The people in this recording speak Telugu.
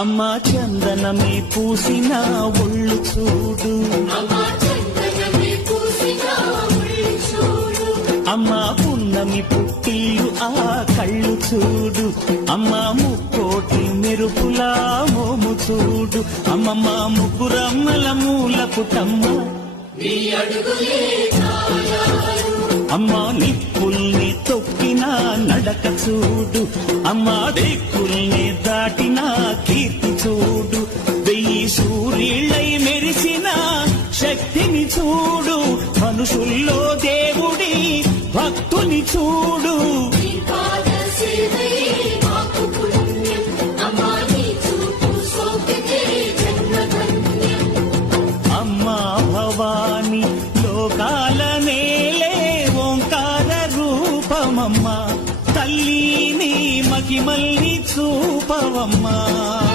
అమ్మా చందనమే పూసిన ఒళ్ళు చూడు, అమ్మా పున్నమి పుట్టిల్లు ఆ కళ్ళు చూడు, అమ్మా ముక్కోటి మెరుపులా మోము చూడు, అమ్మమ్మ ముగ్గురమ్మల మూల పుటమ్మ అమ్మా నిప్పుల్ని తొక్కిన నడక చూడు, అమ్మా దిక్కుల్ని దాటిన కీర్తి చూడు, 1000 సూర్యుళ్ళై మెరిసిన శక్తిని చూడు, మనుషుల్లో దేవుడి భక్తుని చూడు.